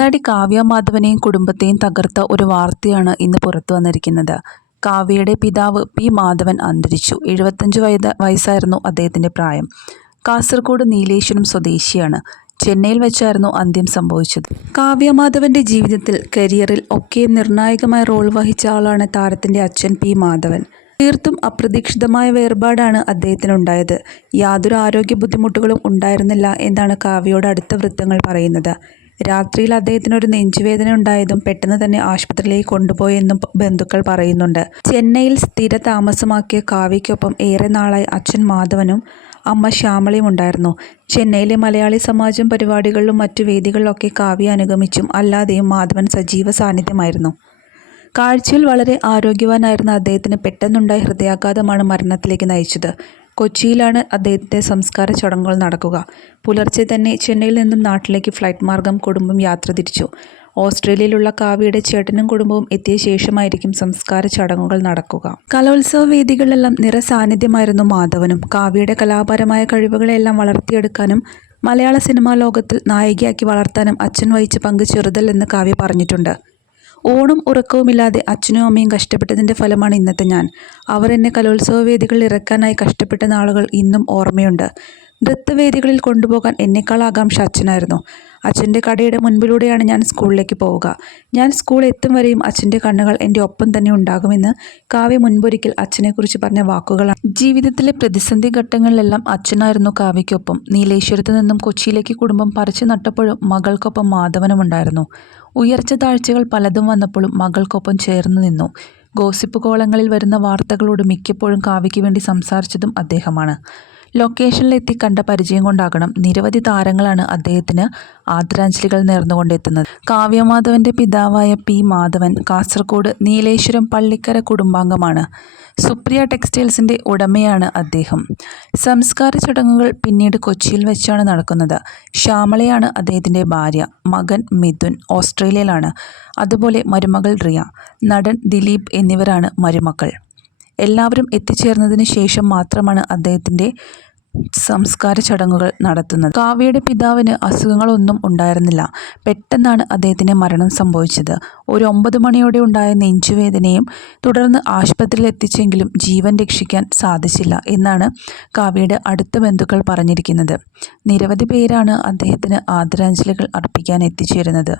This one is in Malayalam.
നടി കാവ്യ മാധവനെയും കുടുംബത്തെയും തകർത്ത ഒരു വാർത്തയാണ് ഇന്ന് പുറത്തു വന്നിരിക്കുന്നത്. കാവ്യയുടെ പിതാവ് പി മാധവൻ അന്തരിച്ചു. 75 വയസ്സായിരുന്നു അദ്ദേഹത്തിൻ്റെ പ്രായം. കാസർഗോഡ് നീലേശ്വരം സ്വദേശിയാണ്. ചെന്നൈയിൽ വെച്ചായിരുന്നു അന്ത്യം സംഭവിച്ചത്. കാവ്യ മാധവൻ്റെ ജീവിതത്തിൽ കരിയറിൽ ഒക്കെ നിർണായകമായ റോൾ വഹിച്ച ആളാണ് താരത്തിൻ്റെ അച്ഛൻ പി മാധവൻ. തീർത്തും അപ്രതീക്ഷിതമായ വേർപാടാണ് അദ്ദേഹത്തിനുണ്ടായത്. യാതൊരു ആരോഗ്യ ബുദ്ധിമുട്ടുകളും ഉണ്ടായിരുന്നില്ല എന്നാണ് കാവ്യയുടെ അടുത്ത വൃത്തങ്ങൾ പറയുന്നത്. രാത്രിയിൽ അദ്ദേഹത്തിനൊരു നെഞ്ചുവേദന ഉണ്ടായതും പെട്ടെന്ന് തന്നെ ആശുപത്രിയിലേക്ക് കൊണ്ടുപോയെന്നും ബന്ധുക്കൾ പറയുന്നുണ്ട്. ചെന്നൈയിൽ സ്ഥിര താമസമാക്കിയ കാവ്യയ്ക്കൊപ്പം ഏറെ നാളായി അച്ഛൻ മാധവനും അമ്മ ശ്യാമളയും ഉണ്ടായിരുന്നു. ചെന്നൈയിലെ മലയാളി സമാജം പരിപാടികളിലും മറ്റു വേദികളിലൊക്കെ കാവ്യ അനുഗമിച്ചും അല്ലാതെയും മാധവൻ സജീവ സാന്നിധ്യമായിരുന്നു. കാഴ്ചയിൽ വളരെ ആരോഗ്യവാനായിരുന്ന അദ്ദേഹത്തിന് പെട്ടെന്നുണ്ടായ ഹൃദയാഘാതമാണ് മരണത്തിലേക്ക് നയിച്ചത്. കൊച്ചിയിലാണ് അദ്ദേഹത്തിൻ്റെ സംസ്കാര ചടങ്ങുകൾ നടക്കുക. പുലർച്ചെ തന്നെ ചെന്നൈയിൽ നിന്നും നാട്ടിലേക്ക് ഫ്ലൈറ്റ് മാർഗം കുടുംബം യാത്ര തിരിച്ചു. ഓസ്ട്രേലിയയിലുള്ള കാവ്യയുടെ ചേട്ടനും കുടുംബവും എത്തിയ ശേഷമായിരിക്കും സംസ്കാര ചടങ്ങുകൾ നടക്കുക. കലോത്സവ വേദികളിലെല്ലാം നിറസാന്നിധ്യമായിരുന്നു മാധവനും. കാവ്യയുടെ കലാപരമായ കഴിവുകളെല്ലാം വളർത്തിയെടുക്കാനും മലയാള സിനിമാ ലോകത്തിൽ നായികയാക്കി വളർത്താനും അച്ഛൻ വഹിച്ച പങ്ക് ചെറുതല്ലെന്ന് കാവ്യ പറഞ്ഞിട്ടുണ്ട്. ഊണും ഉറക്കവുമില്ലാതെ അച്ഛനും അമ്മയും കഷ്ടപ്പെട്ടതിൻ്റെ ഫലമാണ് ഇന്നത്തെ ഞാൻ. അവർ എന്നെ കലോത്സവ വേദികളിൽ ഇറക്കാനായി കഷ്ടപ്പെട്ട നാളുകൾ ഇന്നും ഓർമ്മയുണ്ട്. നൃത്തവേദികളിൽ കൊണ്ടുപോകാൻ എന്നെക്കാൾ ആകാംക്ഷ അച്ഛനായിരുന്നു. അച്ഛൻ്റെ കടയുടെ മുൻപിലൂടെയാണ് ഞാൻ സ്കൂളിലേക്ക് പോവുക. ഞാൻ സ്കൂൾ എത്തും വരെയും അച്ഛൻ്റെ കണ്ണുകൾ എൻ്റെ ഒപ്പം തന്നെ ഉണ്ടാകുമെന്ന് കാവ്യ മുൻപൊരിക്കൽ അച്ഛനെക്കുറിച്ച് പറഞ്ഞ വാക്കുകളാണ്. ജീവിതത്തിലെ പ്രതിസന്ധി ഘട്ടങ്ങളിലെല്ലാം അച്ഛനായിരുന്നു കാവ്യയ്ക്കൊപ്പം. നീലേശ്വരത്ത് നിന്നും കൊച്ചിയിലേക്ക് കുടുംബം പറിച്ചു നട്ടപ്പോഴും മകൾക്കൊപ്പം മാധവനും ഉണ്ടായിരുന്നു. ഉയർച്ച താഴ്ചകൾ പലതും വന്നപ്പോഴും മകൾക്കൊപ്പം ചേർന്ന് നിന്നു. ഗോസിപ്പ് കോളങ്ങളിൽ വരുന്ന വാർത്തകളോട് മിക്കപ്പോഴും കാവ്യയ്ക്ക് വേണ്ടി സംസാരിച്ചതും അദ്ദേഹമാണ്. ലൊക്കേഷനിലെത്തി കണ്ട പരിചയം കൊണ്ടാകണം നിരവധി താരങ്ങളാണ് അദ്ദേഹത്തിന് ആദരാഞ്ജലികൾ നേർന്നുകൊണ്ടെത്തുന്നത്. കാവ്യമാധവൻ്റെ പിതാവായ പി മാധവൻ കാസർഗോഡ് നീലേശ്വരം പള്ളിക്കര കുടുംബാംഗമാണ്. സുപ്രിയ ടെക്സ്റ്റൈൽസിൻ്റെ ഉടമയാണ് അദ്ദേഹം. സംസ്കാര ചടങ്ങുകൾ പിന്നീട് കൊച്ചിയിൽ വെച്ചാണ് നടക്കുന്നത്. ശ്യാമളയാണ് അദ്ദേഹത്തിൻ്റെ ഭാര്യ. മകൻ മിഥുൻ ഓസ്ട്രേലിയയിലാണ്. അതുപോലെ മരുമകൾ റിയ, നടൻ ദിലീപ് എന്നിവരാണ് മരുമക്കൾ. എല്ലാവരും എത്തിച്ചേർന്നതിന് ശേഷം മാത്രമാണ് അദ്ദേഹത്തിൻ്റെ സംസ്കാര ചടങ്ങുകൾ നടത്തുന്നത്. കാവ്യയുടെ പിതാവിന് അസുഖങ്ങളൊന്നും ഉണ്ടായിരുന്നില്ല. പെട്ടെന്നാണ് അദ്ദേഹത്തിന് മരണം സംഭവിച്ചത്. ഒരു 9 മണിയോടെ ഉണ്ടായ നെഞ്ചുവേദനയും തുടർന്ന് ആശുപത്രിയിൽ എത്തിച്ചെങ്കിലും ജീവൻ രക്ഷിക്കാൻ സാധിച്ചില്ല എന്നാണ് കാവ്യയുടെ അടുത്ത ബന്ധുക്കൾ പറഞ്ഞിരിക്കുന്നത്. നിരവധി പേരാണ് അദ്ദേഹത്തിന് ആദരാഞ്ജലികൾ അർപ്പിക്കാൻ എത്തിച്ചേരുന്നത്.